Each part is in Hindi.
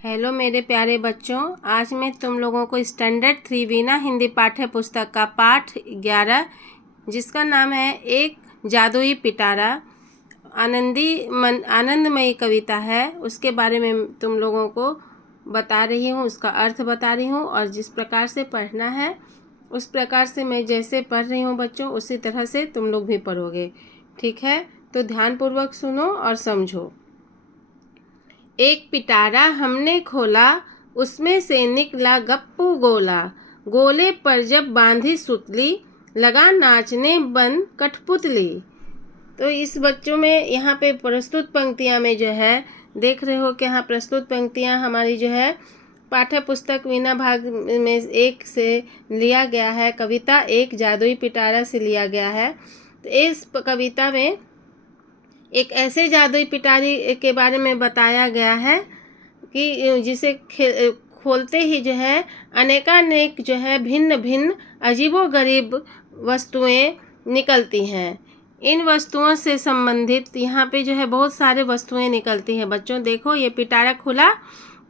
हेलो मेरे प्यारे बच्चों, आज मैं तुम लोगों को स्टैंडर्ड 3 वीना हिंदी पाठ्य पुस्तक का पाठ 11 जिसका नाम है एक जादुई पिटारा आनंदमयी कविता है, उसके बारे में तुम लोगों को बता रही हूँ, उसका अर्थ बता रही हूँ और जिस प्रकार से पढ़ना है उस प्रकार से मैं जैसे पढ़ रही हूँ बच्चों उसी तरह से तुम लोग भी पढ़ोगे। ठीक है, तो ध्यानपूर्वक सुनो और समझो। एक पिटारा हमने खोला, उसमें से निकला गप्पू गोला। गोले पर जब बांधी सुतली, लगा नाचने बन कठपुतली। तो इस बच्चों में यहाँ पे प्रस्तुत पंक्तियाँ में जो है देख रहे हो कि यहाँ प्रस्तुत पंक्तियाँ हमारी जो है पाठ्य पुस्तक वीना भाग में एक से लिया गया है। कविता एक जादुई पिटारा से लिया गया है। तो इस कविता में एक ऐसे जादुई पिटारी के बारे में बताया गया है कि जिसे खोलते ही जो है अनेकानेक जो है भिन्न भिन्न अजीबोगरीब वस्तुएं निकलती हैं। इन वस्तुओं से संबंधित यहाँ पे जो है बहुत सारे वस्तुएं निकलती हैं। बच्चों देखो, ये पिटारा खुला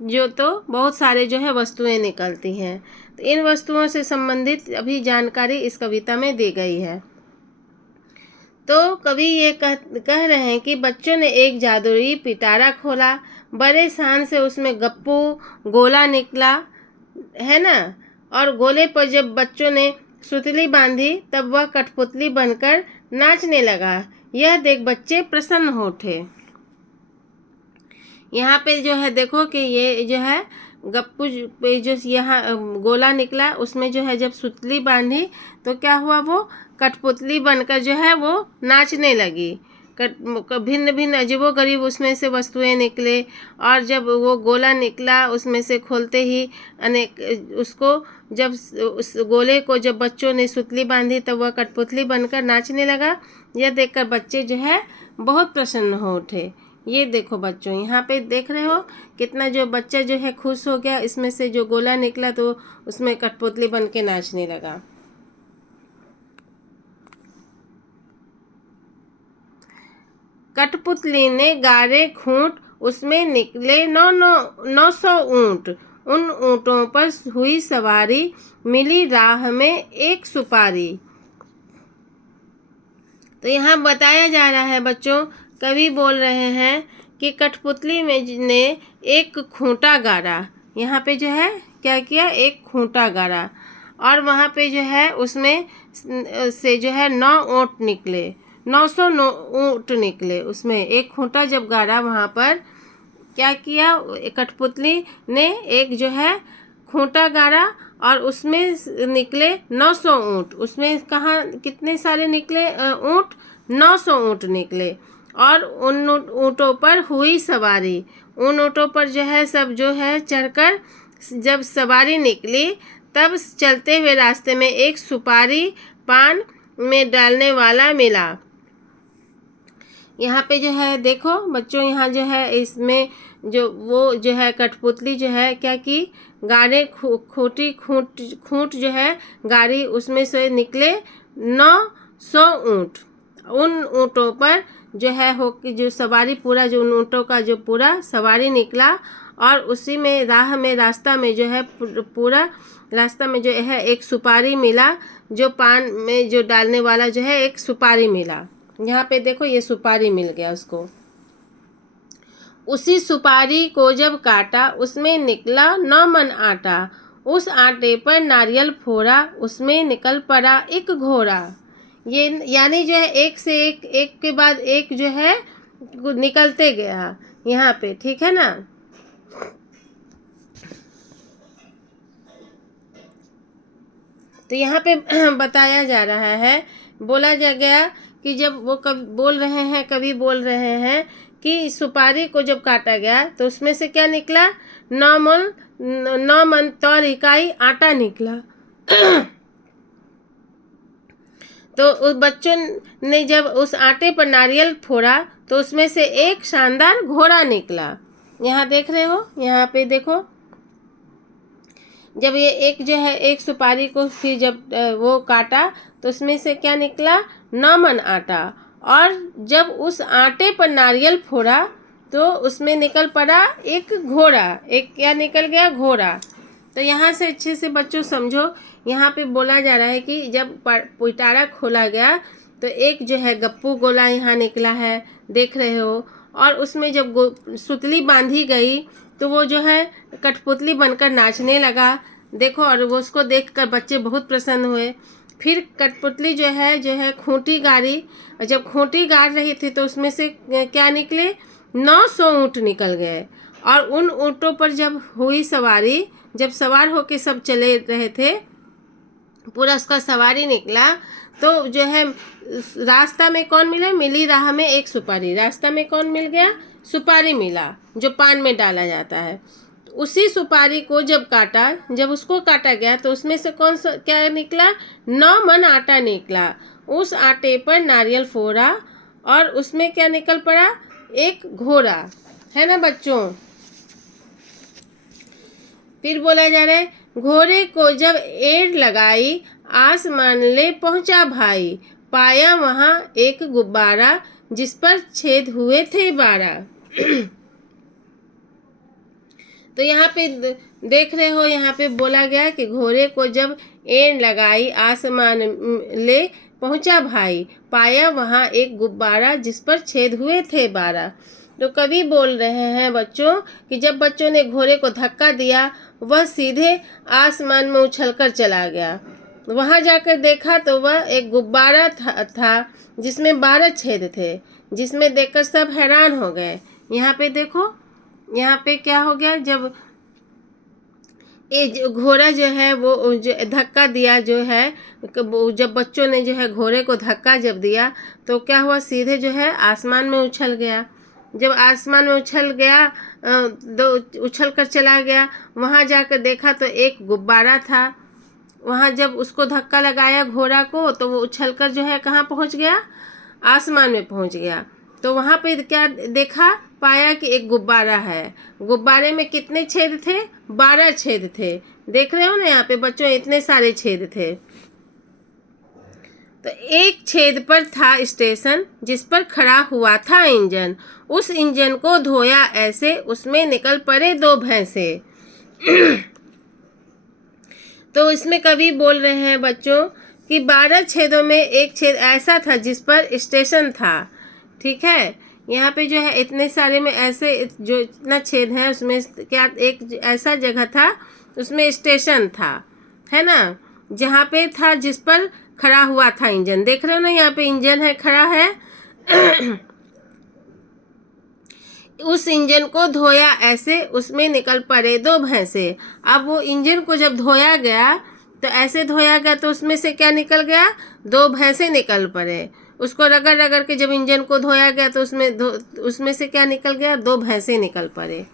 जो तो बहुत सारे जो है वस्तुएं निकलती हैं। तो इन वस्तुओं से संबंधित अभी जानकारी इस कविता में दी गई है। तो कवि ये कह रहे हैं कि बच्चों ने एक जादुई पिटारा खोला, बड़े शान से उसमें गप्पू गोला निकला, है ना। और गोले पर जब बच्चों ने सुतली बांधी तब वह कठपुतली बनकर नाचने लगा। यह देख बच्चे प्रसन्न हो उठे। यहाँ पे जो है देखो कि ये जो है गप्पू पे जो यहाँ गोला निकला, उसमें जो है जब सुतली बांधी तो क्या हुआ, वो कठपुतली बनकर जो है वो नाचने लगी। भिन्न भिन्न अजीबोगरीब उसमें से वस्तुएं निकले और जब वो गोला निकला उसमें से खोलते ही अनेक उसको जब उस गोले को जब बच्चों ने सुतली बांधी तब वह कठपुतली बनकर नाचने लगा। यह देखकर बच्चे जो है बहुत प्रसन्न हो उठे। ये देखो बच्चों, यहाँ पे देख रहे हो कितना जो बच्चा जो है खुश हो गया, इसमें से जो गोला निकला तो उसमें कठपुतली बन के नाचने लगा। कठपुतली ने गाड़े खूंट, उसमें निकले 900 ऊंट। उन ऊंटों पर हुई सवारी, मिली राह में एक सुपारी। तो यहाँ बताया जा रहा है बच्चों, कवि बोल रहे हैं कि कठपुतली में ने एक खूंटा गाड़ा। यहाँ पे जो है क्या किया, एक खूंटा गाड़ा और वहाँ पे जो है उसमें से जो है 9 ऊँट निकले, 900 ऊँट निकले। उसमें एक खूंटा जब गाड़ा वहाँ पर क्या किया, कठपुतली ने एक जो है खूंटा गाड़ा और उसमें निकले 900 ऊँट। उसमें कहाँ कितने सारे निकले ऊँट, 900 ऊँट निकले और उन ऊँटों पर हुई सवारी। उन ऊँटों पर जो है सब जो है चढ़कर जब सवारी निकली तब चलते हुए रास्ते में एक सुपारी पान में डालने वाला मिला। यहाँ पे जो है देखो बच्चों, यहाँ जो है इसमें जो वो जो है कठपुतली जो है क्या की गाड़े खूंट जो है गाड़ी, उसमें से निकले 900 ऊँट। उन ऊँटों पर जो है हो कि जो सवारी पूरा जो उन ऊँटों का जो पूरा सवारी निकला और उसी में रास्ता में जो है पूरा रास्ता में जो है एक सुपारी मिला, जो पान में जो डालने वाला जो है एक सुपारी मिला। यहाँ पे देखो ये सुपारी मिल गया उसको। उसी सुपारी को जब काटा उसमें निकला 9 मन आटा। उस आटे पर नारियल फोड़ा, उसमें निकल पड़ा एक घोड़ा। ये यानी जो है एक से एक के बाद एक जो है निकलते गया यहाँ पे, ठीक है ना। तो यहाँ पे बताया जा रहा है, बोला जा गया कि जब वो कवि बोल रहे हैं कि सुपारी को जब काटा गया तो उसमें से क्या निकला, 9 मन तौर इकाई आटा निकला। तो बच्चों ने जब उस आटे पर नारियल फोड़ा तो उसमें से एक शानदार घोड़ा निकला। यहाँ देख रहे हो, यहाँ पे देखो जब ये एक जो है एक सुपारी को फिर जब वो काटा तो उसमें से क्या निकला, 9 मन आटा। और जब उस आटे पर नारियल फोड़ा तो उसमें निकल पड़ा एक घोड़ा। एक क्या निकल गया? घोड़ा। तो यहाँ से अच्छे से बच्चों समझो, यहाँ पे बोला जा रहा है कि जब पिटारा खोला गया तो एक जो है गप्पू गोला यहाँ निकला है, देख रहे हो। और उसमें जब सुतली बांधी गई तो वो जो है कठपुतली बनकर नाचने लगा, देखो। और वो उसको देखकर बच्चे बहुत प्रसन्न हुए। फिर कठपुतली जो है खूंटी गाड़ी, और जब खूंटी गाड़ रही थी तो उसमें से क्या निकले? 900 ऊँट निकल गए। और उन ऊँटों पर जब हुई सवारी, जब सवार होके सब चले रहे थे, पूरा उसका सवारी निकला, तो जो है रास्ता में कौन मिला? मिली राह में एक सुपारी। रास्ता में कौन मिल गया? सुपारी मिला, जो पान में डाला जाता है। उसी सुपारी को जब काटा, जब उसको काटा गया तो उसमें से कौन सा क्या निकला? 9 मन आटा निकला। उस आटे पर नारियल फोड़ा और उसमें क्या निकल पड़ा? एक घोड़ा, है ना बच्चों। फिर बोला जा रहा है, घोड़े को जब एड़ लगाई, आसमान ले पहुंचा भाई, पाया वहां एक गुब्बारा, जिस पर छेद हुए थे 12। तो यहाँ पे देख रहे हो, यहाँ पे बोला गया कि घोड़े को जब एड़ लगाई, आसमान ले पहुंचा भाई, पाया वहां एक गुब्बारा, जिस पर छेद हुए थे 12। तो कवि बोल रहे हैं बच्चों कि जब बच्चों ने घोड़े को धक्का दिया, वह सीधे आसमान में उछलकर चला गया। वहां जाकर देखा तो वह एक गुब्बारा था जिसमें 12 छेद थे, जिसमें देखकर सब हैरान हो गए। यहाँ पे देखो, यहाँ पे क्या हो गया? जब ये घोड़ा जो है वो जो धक्का दिया, जो है जब बच्चों ने जो है घोड़े को धक्का जब दिया तो क्या हुआ? सीधे जो है आसमान में उछल गया। जब आसमान में उछल गया, उछल कर चला गया, वहाँ जाकर देखा तो एक गुब्बारा था। वहाँ जब उसको धक्का लगाया घोड़ा को, तो वो उछल कर जो है कहाँ पहुँच गया? आसमान में पहुँच गया। तो वहाँ पे क्या देखा? पाया कि एक गुब्बारा है। गुब्बारे में कितने छेद थे? 12 छेद थे। देख रहे हो ना यहाँ पे बच्चों, इतने सारे छेद थे। तो एक छेद पर था स्टेशन, जिस पर खड़ा हुआ था इंजन। उस इंजन को धोया ऐसे, उसमें निकल पड़े 2 भैंसे। तो इसमें कवि बोल रहे हैं बच्चों कि 12 छेदों में एक छेद ऐसा था जिस पर स्टेशन था। ठीक है, यहाँ पे जो है इतने सारे में ऐसे जो इतना छेद है उसमें क्या एक ऐसा जगह था, उसमें स्टेशन था, है ना, जहाँ पे था जिस पर खड़ा हुआ था इंजन। देख रहे हो ना, यहाँ पे इंजन है, खड़ा है। उस इंजन को धोया ऐसे, उसमें निकल पड़े 2 भैंसे। अब वो इंजन को जब धोया गया तो ऐसे धोया गया, तो उसमें से क्या निकल गया? 2 भैंसे निकल पड़े। उसको रगड़ रगड़ के जब इंजन को धोया गया तो उसमें से क्या निकल गया? 2 भैंसे निकल पड़े।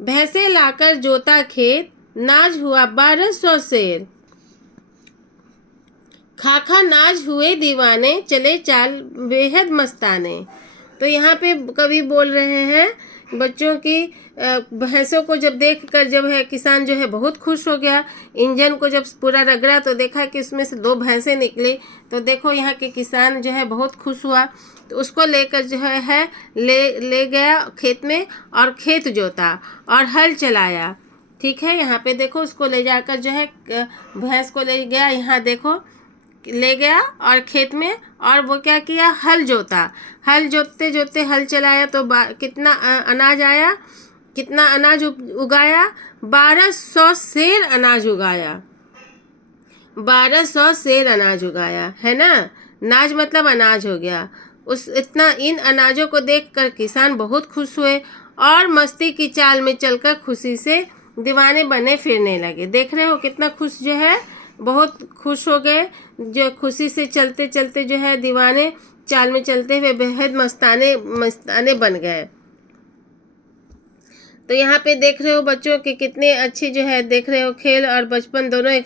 भैंसे लाकर जोता खेत, नाज हुआ 1200 शेर। खाखा नाज हुए दीवाने, चले चाल बेहद मस्ताने। तो यहाँ पे कवि बोल रहे हैं बच्चों की भैंसों को जब देख कर जब है किसान जो है बहुत खुश हो गया। इंजन को जब पूरा रगड़ा तो देखा कि उसमें से 2 भैंसें निकली। तो देखो यहाँ के किसान जो है बहुत खुश हुआ। तो उसको लेकर जो है ले गया खेत में और खेत जोता और हल चलाया। ठीक है, यहाँ पे देखो उसको ले जाकर जो है भैंस को ले गया, यहाँ देखो ले गया और खेत में, और वो क्या किया? हल जोता। हल जोतते जोतते हल चलाया तो कितना अनाज आया? कितना अनाज उगाया? 1200 शेर अनाज उगाया। 1200 शेर अनाज उगाया, है ना। नाज मतलब अनाज हो गया। इन अनाजों को देखकर किसान बहुत खुश हुए और मस्ती की चाल में चलकर खुशी से दीवाने बने फिरने लगे। देख रहे हो कितना खुश जो है, बहुत खुश हो गए। जो खुशी से चलते चलते जो है दीवाने चाल में चलते हुए बेहद मस्ताने बन गए। तो यहाँ पे देख रहे हो बच्चों कि कितने अच्छे जो है, देख रहे हो खेल और बचपन दोनों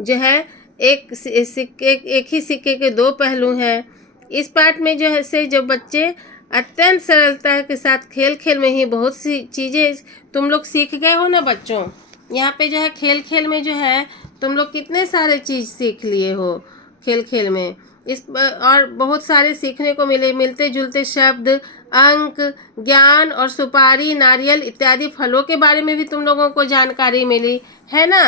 जो है एक ही सिक्के के 2 पहलू हैं। इस पाठ में जो है से जो बच्चे अत्यंत सरलता के साथ खेल खेल में ही बहुत सी चीज़ें तुम लोग सीख गए हो ना बच्चों। यहाँ पे जो है खेल खेल में जो है तुम लोग कितने सारे चीज़ सीख लिए हो खेल खेल में। इस और बहुत सारे सीखने को मिले, मिलते जुलते शब्द, अंक, ज्ञान और सुपारी, नारियल इत्यादि फलों के बारे में भी तुम लोगों को जानकारी मिली है ना।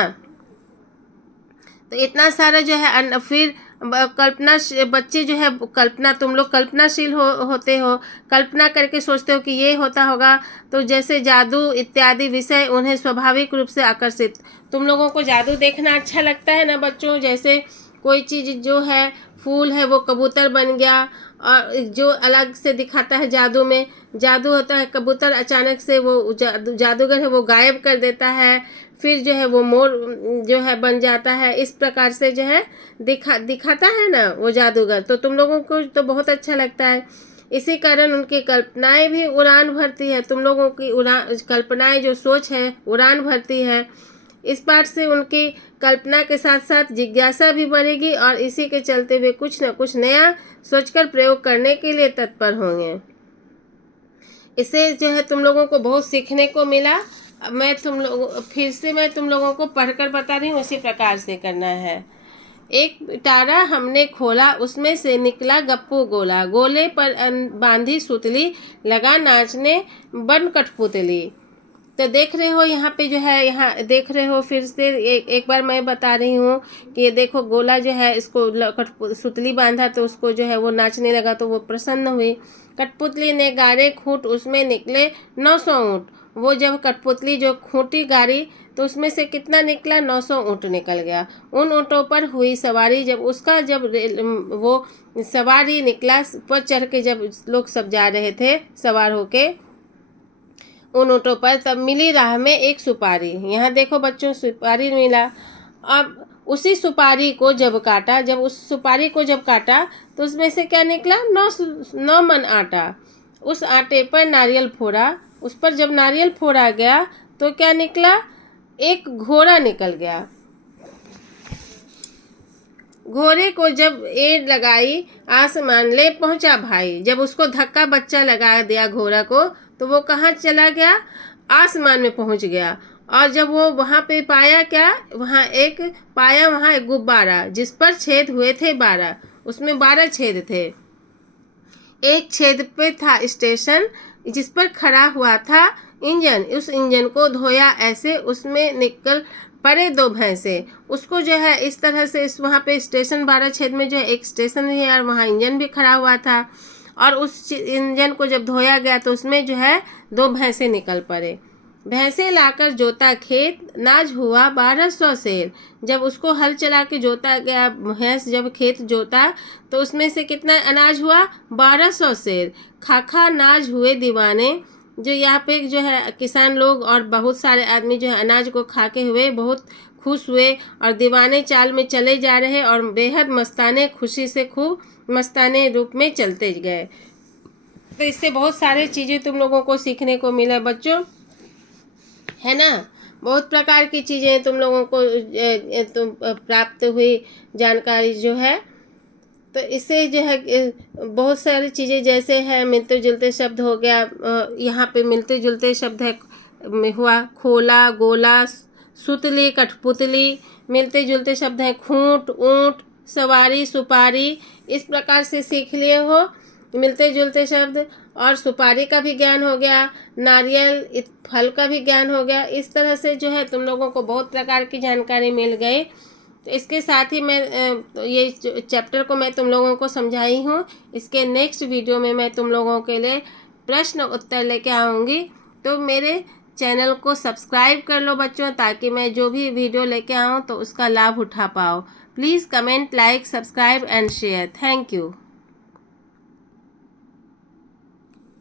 तो इतना सारा जो है फिर कल्पना, बच्चे जो है कल्पना, तुम लोग कल्पनाशील होते हो, कल्पना करके सोचते हो कि ये होता होगा। तो जैसे जादू इत्यादि विषय उन्हें स्वाभाविक रूप से आकर्षित, तुम लोगों को जादू देखना अच्छा लगता है ना बच्चों। जैसे कोई चीज़ जो है, फूल है वो कबूतर बन गया, और जो अलग से दिखाता है जादू में, जादू होता है कबूतर अचानक से वो जादूगर है वो गायब कर देता है, फिर जो है वो मोर जो है बन जाता है। इस प्रकार से जो है दिखाता है ना वो जादूगर, तो तुम लोगों को तो बहुत अच्छा लगता है। इसी कारण उनकी कल्पनाएं भी उड़ान भरती है, तुम लोगों की उड़ान कल्पनाएं जो सोच है उड़ान भरती है। इस बात से उनकी कल्पना के साथ साथ जिज्ञासा भी बढ़ेगी और इसी के चलते वे कुछ न कुछ नया सोचकर प्रयोग करने के लिए तत्पर होंगे। इससे जो है तुम लोगों को बहुत सीखने को मिला। मैं तुम लोगों को पढ़कर बता रही हूँ, उसी प्रकार से करना है। एक तारा हमने खोला, उसमें से निकला गप्पू गोला, गोले पर बांधी सुतली, लगा नाचने बन कठपुतली। तो देख रहे हो यहाँ पे जो है, यहाँ देख रहे हो फिर से एक बार मैं बता रही हूँ कि ये देखो गोला जो है, इसको सुतली बांधा तो उसको जो है वो नाचने लगा तो वो प्रसन्न हुई। कठपुतली ने गाड़े खूंट, उसमें निकले 900 ऊँट। वो जब कठपुतली जो खूंटी गाड़ी तो उसमें से कितना निकला, 900 ऊँट निकल गया। उन ऊँटों पर हुई सवारी, जब वो सवारी निकला पर चढ़ के, जब लोग सब जा रहे थे सवार होके उन ऊँटों पर, तब मिली राह में एक सुपारी। यहाँ देखो बच्चों, सुपारी मिला। अब उसी सुपारी को जब काटा, तो उसमें से क्या निकला, 9 मन आटा। उस आटे पर नारियल फोड़ा, उस पर जब नारियल फोड़ा गया तो क्या निकला, एक घोड़ा निकल गया। घोड़े को जब एड़ लगाई, आसमान ले पहुंचा भाई। जब उसको धक्का बच्चा लगा दिया घोड़ा को, तो वो कहाँ चला गया, आसमान में पहुंच गया। और जब वो वहाँ पे पाया क्या, वहाँ एक गुब्बारा, जिस पर छेद हुए थे 12, उसमें 12 छेद थे। एक छेद पे था स्टेशन, जिस पर खड़ा हुआ था इंजन। उस इंजन को धोया ऐसे, उसमें निकल पड़े 2 भैंसे। उसको जो है इस तरह से, इस वहाँ पे स्टेशन 12 छेद में जो है एक स्टेशन है और वहाँ इंजन भी खड़ा हुआ था। और उस इंजन को जब धोया गया तो उसमें जो है 2 भैंसे निकल पड़े। भैंसे लाकर जोता खेत, नाज हुआ 1200 सेर। जब उसको हल चला के जोता गया, भैंस जब खेत जोता तो उसमें से कितना अनाज हुआ, 1200 सेर। खाखा नाज हुए दीवाने। जो यहाँ पे जो है किसान लोग और बहुत सारे आदमी जो है अनाज को खा के हुए बहुत खुश हुए और दीवाने चाल में चले जा रहे और बेहद मस्ताने, खुशी से खूब मस्ताने रूप में चलते गए। तो इससे बहुत सारे चीज़ें तुम लोगों को सीखने को मिला बच्चों, है ना। बहुत प्रकार की चीज़ें तुम लोगों को प्राप्त हुई जानकारी जो है। तो इससे जो है बहुत सारी चीज़ें जैसे है, मिलते जुलते शब्द हो गया। यहाँ पे मिलते जुलते शब्द है हुआ खोला, गोला, सुतली, कठपुतली। मिलते जुलते शब्द हैं खूंट, ऊँट, सवारी, सुपारी। इस प्रकार से सीख लिए हो मिलते जुलते शब्द। और सुपारी का भी ज्ञान हो गया, नारियल फल का भी ज्ञान हो गया। इस तरह से जो है तुम लोगों को बहुत प्रकार की जानकारी मिल गई। तो इसके साथ ही मैं ये चैप्टर को मैं तुम लोगों को समझाई हूँ। इसके नेक्स्ट वीडियो में मैं तुम लोगों के लिए प्रश्न उत्तर लेके आऊँगी। तो मेरे चैनल को सब्सक्राइब कर लो बच्चों, ताकि मैं जो भी वीडियो लेके आऊँ तो उसका लाभ उठा पाओ। Please comment, like, subscribe and share. Thank you.